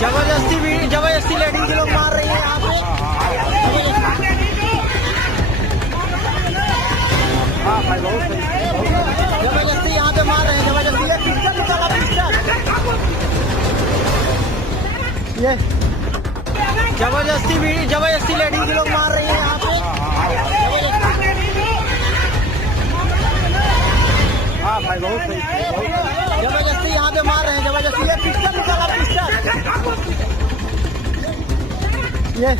जबरदस्ती लेडीज लोग मार रही है यहाँ पे। हाँ भाई बहुत सही, जबरदस्ती यहाँ पे मार रहे हैं, जबरदस्ती ये पिस्टल निकाला, पिस्टल ये जबरदस्ती लेडीज लोग मार रही है यहाँ पे। हाँ भाई बहुत सही, जबरदस्ती यहाँ पे मार रहे हैं, जबरदस्ती ये पिस्टल निकाला, पिस्टल ये